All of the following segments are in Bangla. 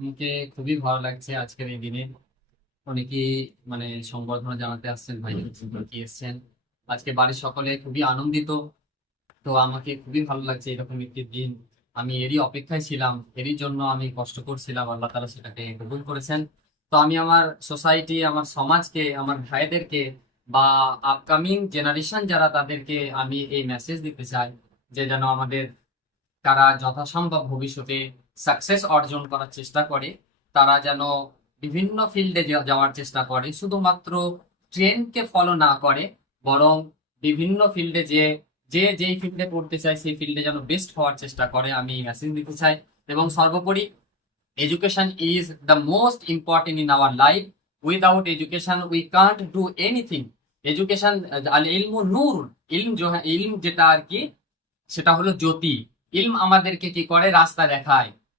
আমাকে খুবই ভালো লাগছে আজকের এই দিনে। অনেকেই মানে সংবর্ধনা জানাতে আসছেন ভাই কি এসছেন। আজকে বাড়ির সকলে খুবই আনন্দিত। তো আমাকে খুবই ভালো লাগছে এরকম একটি দিন। আমি এরই অপেক্ষায় ছিলাম এরই জন্য আমি কষ্ট করছিলাম আল্লাহ তালা সেটাকে কবুল করেছেন। তো আমি আমার সোসাইটি আমার সমাজকে আমার ভাইদেরকে বা আপকামিং জেনারেশন যারা তাদেরকে আমি এই মেসেজ দিতে চাই যে যেন আমাদের তারা যথাসম্ভব ভবিষ্যতে সাকসেস অর্জন করার চেষ্টা করে, তারা যেন বিভিন্ন ফিল্ডে যাওয়ার চেষ্টা করে। শুধুমাত্র ট্রেন্ডকে ফলো না করে, বরং বিভিন্ন ফিল্ডে যে যে, যেই ফিল্ডে পড়তে চায়, সেই ফিল্ডে যেন বেস্ট হওয়ার চেষ্টা করে, আমি মেসেজ দিতে চাই। এবং সর্বোপরি education is the most important in our life without education we can't do anything education আল ইলমু নূর, ইলম ইলম যেটা আর কি, সেটা হলো জ্যোতি। ইলম আমাদেরকে কি করে? রাস্তা দেখায়।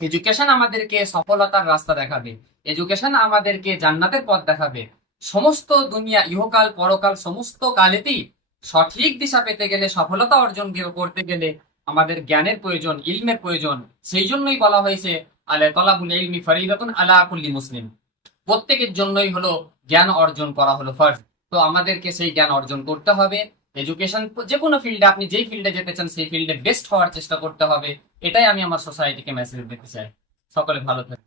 এডুকেশন আমাদেরকে সফলতার রাস্তা দেখাবে। এডুকেশন আমাদেরকে জান্নাতের পথ দেখাবে। সমস্ত দুনিয়া ইহকাল, পরকাল, সমস্ত কালেতেই সঠিক দিশা পেতে গেলে, সফলতা অর্জন করতে গেলে আমাদের জ্ঞানের প্রয়োজন, ইলমের প্রয়োজন। সেই জন্যই বলা হয়েছে, আলে তলাবুল ইলমি ফরিদাতুন আলা কুল্লি মুসলিম। প্রত্যেকের জন্যই হলো জ্ঞান অর্জন করা হলো ফার্স্ট তো আমাদেরকে সেই জ্ঞান অর্জন করতে হবে। এডুকেশন যে কোনো ফিল্ডে আপনি যেই ফিল্ডে যেতে চান, সেই ফিল্ডে বেস্ট হওয়ার চেষ্টা করতে হবে। এটাই আমি আমার সোসাইটিকে মেসেজ দিতে চাই। সকলে ভালো থাকবে